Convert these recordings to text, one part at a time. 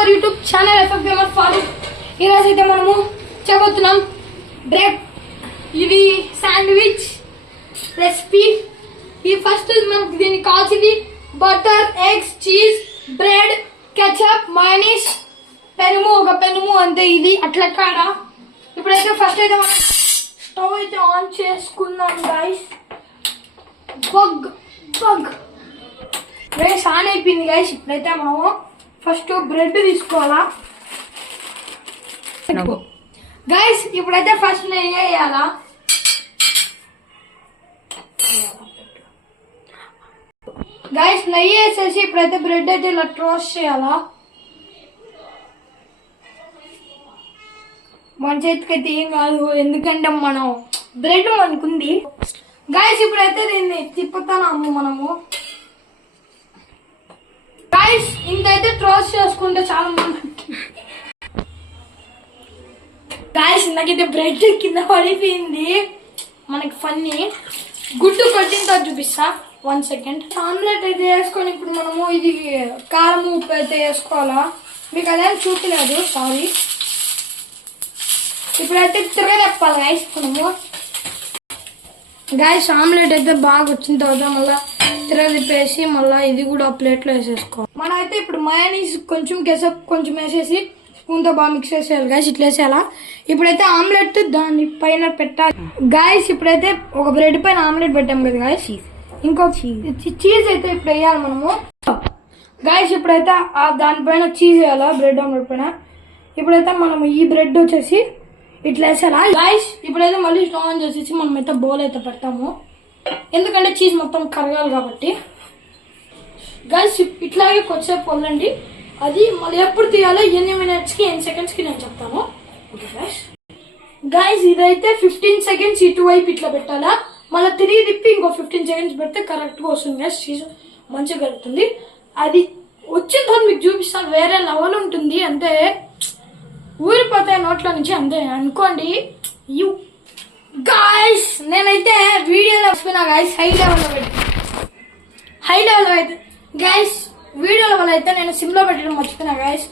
Our YouTube channel FF gamer Farooq. ఈరోజు అయితే మనము చేయబోతున్నాం బ్రెడ్ ఇది శాండ్విచ్ రెసిపీ. ఈ ఫస్ట్ మనకు దీనికి కావాల్సింది butter, eggs, cheese, bread, ketchup, mayonnaise, పెనుము అంతే. ఇది అట్లా కాడ ఇప్పుడైతే ఫస్ట్ అయితే మనం స్టవ్ అయితే ఆన్ చేసుకున్నాం గైస్. బగ్ రేస్ ఆన్ అయిపోయింది గైస్. ఇప్పుడైతే మనము ఫస్ట్ బ్రెడ్ తీసుకోవాలా గైస్. ఇప్పుడైతే ఫస్ట్ నెయ్యి వేయాలా. గైస్ నెయ్యి వేసేసి ఇప్పుడైతే బ్రెడ్ అయితే ఇలా టోస్ట్ చేయాలా. మన చేతికి అయితే ఏం కాదు, ఎందుకంటే మనం బ్రెడ్ మనకుంది గైస్. ఇప్పుడైతే దీన్ని తిప్పుతాము మనము గైస్. ఇంకైతే టోస్ట్ చేసుకుంటే చాలా మంది గైస్. నాకైతే బ్రెడ్ కింద పడిపోయింది. మనకి ఫన్నీ గుడ్డు కొట్టిన తర్వాత చూపిస్తా. 1 సెకండ్. ఆమ్లెట్ అయితే వేసుకొని ఇప్పుడు మనము ఇది కారం ఉప్పు అయితే వేసుకోవాలా. మీకు అదేం చూపలేదు, సారీ. ఇప్పుడైతే తిరగలేపాలి గైస్ మనము. గైస్ ఆమ్లెట్ అయితే బాగా వచ్చిన తర్వాత మళ్ళీ తిరగలిపేసి మళ్ళీ ఇది కూడా ప్లేట్లో వేసేసుకోవాలి. మనం అయితే ఇప్పుడు మయోనీస్ కొంచెం కెచప్ కొంచెం వేసేసి స్పూన్తో బాగా మిక్స్ చేసేయాలి గైస్. ఇట్లా వేసేయాలా. ఇప్పుడైతే ఆమ్లెట్ దాని పైన పెట్టాలి గైస్. ఇప్పుడైతే ఒక బ్రెడ్ పైన ఆమ్లెట్ పెట్టాం కదా గైస్. ఇంకో చీజ్ అయితే ఇప్పుడు వేయాలి మనము గైస్. ఇప్పుడైతే దానిపైన చీజ్ వేయాలా బ్రెడ్ ఆమ్లెట్ పైన. ఇప్పుడైతే మనం ఈ బ్రెడ్ వచ్చేసి ఇట్లా వేసేయాలా గైస్. ఇప్పుడైతే మళ్ళీ స్టవ్ ఆన్ చేసేసి మనం అయితే బౌల్ అయితే పెడతాము, ఎందుకంటే చీజ్ మొత్తం కరగాలి కాబట్టి గైస్. ఇట్లాగే కొద్దిసేపు వదలండి. అది మళ్ళీ ఎప్పుడు తీయాలో ఎన్ని మినిట్స్కి ఎన్ని సెకండ్స్కి నేను చెప్తాను. Okay guys. గైస్ ఇదైతే 15 సెకండ్స్ ఇటువైపు ఇట్లా పెట్టాలా. మళ్ళీ తిరిగి తిప్పి ఇంకో 15 సెకండ్స్ పెడితే కరెక్ట్గా వస్తుంది గైస్. చీజ్ మంచిగా కలుగుతుంది. అది వచ్చిన తర్వాత మీకు చూపిస్తాను. వేరే లెవెల్ ఉంటుంది, అంతే ఊరిపోతాయి నోట్లో నుంచి, అంతే అనుకోండి. యూ గైస్ నేనైతే వీడియోలో వస్తున్నా గైస్. హై లెవెల్లో అయితే గైస్. వీడియోలో వల్ల అయితే నేను సిమ్లో పెట్టడం మర్చిపోయినా గైస్.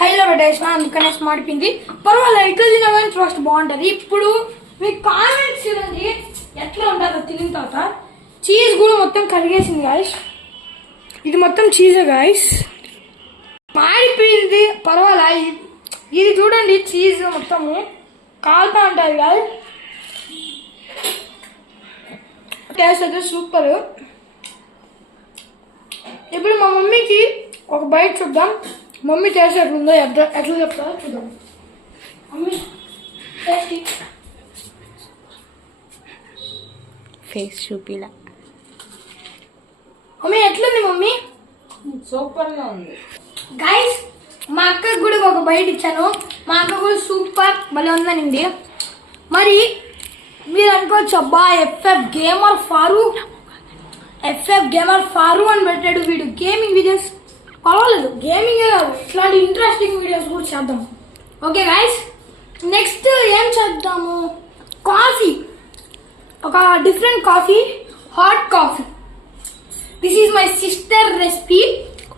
హైలో పెట్టేసిన, అందుకనే మాడిపోయింది. పర్వాలేదు, ఇట్లా తిన్నా కానీ ఫస్ట్ బాగుంటుంది. ఇప్పుడు మీకు కామెంట్స్ చూడండి ఎట్లా ఉంటుందో తినిన తర్వాత. చీజ్ కూడా మొత్తం కరిగేసింది గైస్. ఇది మొత్తం చీజే గైస్. మాడిపోయింది పర్వాలా. ఇది చూడండి చీజ్ మొత్తము కాలుతా ఉంటుంది గైస్. టేస్ట్ అయితే సూపర్. ఇప్పుడు మా మమ్మీకి ఒక బైట్ చూద్దాం. మమ్మీ టేస్ట్ ఎట్లుందో ఎట్లా చెప్తారో చూద్దాం. మమ్మీ టేస్టీ ఫేస్ చూపిలా. మమ్మీ ఎట్లుంది మమ్మీ? సూపర్ గా ఉంది గైస్. మా అక్కకి కూడా ఒక బైట్ ఇచ్చాను. మా అక్క కూడా సూపర్ భలే ఉందనింది. మరి మీరు అనుకోవచ్చు, అబ్బా ఎఫ్ఎఫ్ గేమర్ ఫారూక్ అని పెట్టాడు వీడు గేమింగ్ వీడియోస్. పర్వాలేదు, గేమింగ్ కాదు, ఇట్లాంటి ఇంట్రెస్టింగ్ వీడియోస్ కూడా చేద్దాం. Okay guys. నెక్స్ట్ ఏం చేద్దాము? కాఫీ, ఒక different coffee, hot coffee. This is my sister recipe.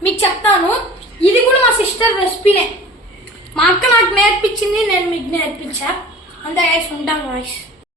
మీకు చెప్తాను, ఇది కూడా మా సిస్టర్ రెసిపీనే. మా అక్క నాకు నేర్పించింది, నేను మీకు నేర్పించా. అంతే గైస్, ఉంటాను గైస్.